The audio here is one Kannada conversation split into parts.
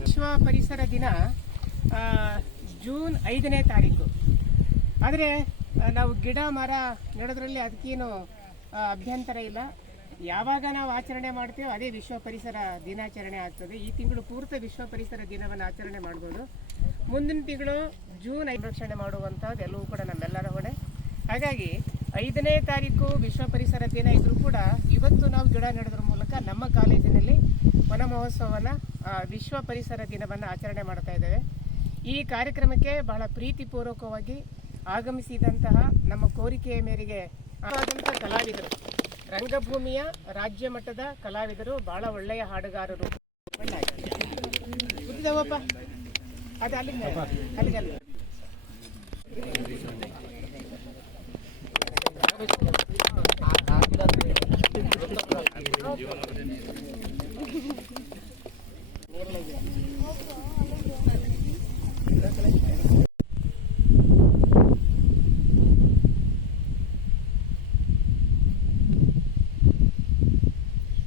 ವಿಶ್ವ ಪರಿಸರ ದಿನ ಜೂನ್ ಐದನೇ ತಾರೀಕು. ಆದರೆ ನಾವು ಗಿಡ, ಮರ ನೆಡೋದ್ರಲ್ಲಿ ಅದಕ್ಕೇನು ಅಭ್ಯಂತರ ಇಲ್ಲ. ಯಾವಾಗ ನಾವು ಆಚರಣೆ ಮಾಡ್ತೀವೋ ಅದೇ ವಿಶ್ವ ಪರಿಸರ ದಿನಾಚರಣೆ ಆಗ್ತದೆ. ಈ ತಿಂಗಳು ಪೂರ್ತಿ ವಿಶ್ವ ಪರಿಸರ ದಿನವನ್ನು ಆಚರಣೆ ಮಾಡ್ಬೋದು. ಮುಂದಿನ ತಿಂಗಳು ಜೂನ್ ಸಂರಕ್ಷಣೆ ಮಾಡುವಂಥದ್ದು ಎಲ್ಲವೂ ಕೂಡ ನಮ್ಮೆಲ್ಲರ ಹೊಣೆ. ಹಾಗಾಗಿ ಐದನೇ ತಾರೀಕು ವಿಶ್ವ ಪರಿಸರ ದಿನ ಇದ್ರೂ ಕೂಡ ಇವತ್ತು ನಾವು ಗಿಡ ನೆಡೋದ್ರ ಮೂಲಕ ನಮ್ಮ ಕಾಲೇಜಿನಲ್ಲಿ ವನ ಮಹೋತ್ಸವನ ವಿಶ್ವ ಪರಿಸರ ದಿನವನ್ನು ಆಚರಣೆ ಮಾಡ್ತಾ ಇದ್ದೇವೆ. ಈ ಕಾರ್ಯಕ್ರಮಕ್ಕೆ ಬಹಳ ಪ್ರೀತಿಪೂರ್ವಕವಾಗಿ ಆಗಮಿಸಿದಂತಹ ನಮ್ಮ ಕೋರಿಕೆಯ ಮೇರೆಗೆ ಆದಂಥ ಕಲಾವಿದರು. ರಂಗಭೂಮಿಯ ರಾಜ್ಯ ಮಟ್ಟದ ಕಲಾವಿದರು, ಬಹಳ ಒಳ್ಳೆಯ ಹಾಡುಗಾರರು. ಅದು ಅಲ್ಲಿಗೆ ಅಲ್ಲಿಗೆ ಅಲ್ಲಿಗೆ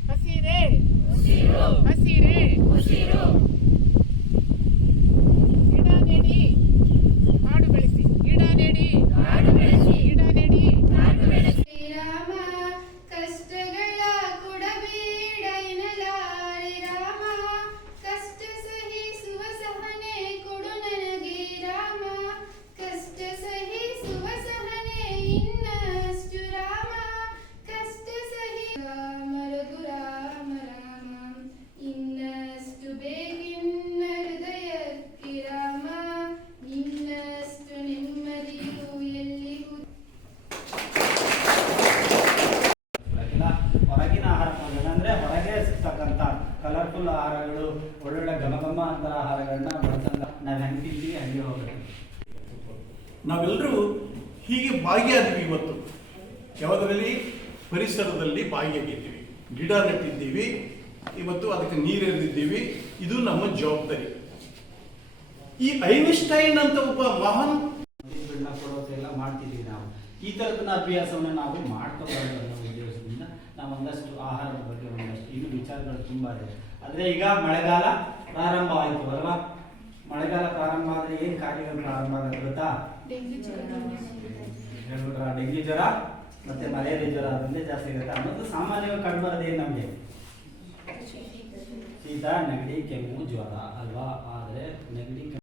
ಹಸಿರೇ ಹಸಿರೇ ಗಿಡ ಕಲರ್ಫುಲ್ ಆಹಾರಗಳು, ಒಳ್ಳೊಳ್ಳೆ ಘಮ ಅಂತ ಆಹಾರಗಳನ್ನ ಬಳಸಲ್ಲ. ನಾವು ಹೆಂಗೆ ತಿಂತೀವಿ, ಹಂಗೆ ಹೋಗ್ಬೇಕು. ನಾವೆಲ್ಲರೂ ಹೀಗೆ ಭಾಗಿಯಾದ್ವಿ ಇವತ್ತು. ಯಾವುದರಲ್ಲಿ ಪರಿಸರದಲ್ಲಿ ಭಾಗಿಯಾಗಿದ್ದೀವಿ ಗಿಡ ನೆಟ್ಟಿದ್ದೀವಿ. ಇವತ್ತು ಅದಕ್ಕೆ ನೀರೆರೆದಿದ್ದೀವಿ ಇದು ನಮ್ಮ ಜವಾಬ್ದಾರಿ. ಈ ಐನ್ಸ್ಟೈನ್ ಅಂತ ಒಬ್ಬ ಮಹಾನ್ ಗಳನ್ನ ಕೊಡೋದೆಲ್ಲ ಮಾಡ್ತಿದ್ದೀವಿ ನಾವು. ಈ ಥರದನ್ನ ಅಭ್ಯಾಸವನ್ನು ನಾವು ಮಾಡ್ಕೋಬಾರ್ದು ಅನ್ನೋ ಉದ್ದೇಶದಿಂದ ನಾವು ಒಂದಷ್ಟು ಆಹಾರದ ಬಗ್ಗೆ ಒಂದಷ್ಟು ಇನ್ನು ವಿಚಾರಗಳು ತುಂಬ ಇದೆ. ಆದರೆ ಈಗ ಮಳೆಗಾಲ ಪ್ರಾರಂಭ ಆಯಿತು ಅಲ್ವಾ? ಮಳೆಗಾಲ ಪ್ರಾರಂಭ ಆದರೆ ಏನು ಕಾರ್ಯಗಳು ಪ್ರಾರಂಭ ಆಗುತ್ತೆ ಗೊತ್ತಾ? ಹೇಳ್ಬಿಟ್ರ ಡೆಂಗಿ ಜ್ವರ ಮತ್ತೆ ಮಲೇರಿಯಾ ಜ್ವರ ಅದನ್ನೇ ಜಾಸ್ತಿ ಆಗುತ್ತೆ ಅನ್ನೋದು ಸಾಮಾನ್ಯವಾಗಿ ಕಂಡು ಬರೋದೇನು ನಮಗೆ? ಶೀತ. ನೆಗಡಿ ಕೆಮ್ಮು ಜ್ವರ ಅಲ್ವಾ? ಆದರೆ ನೆಗಡಿ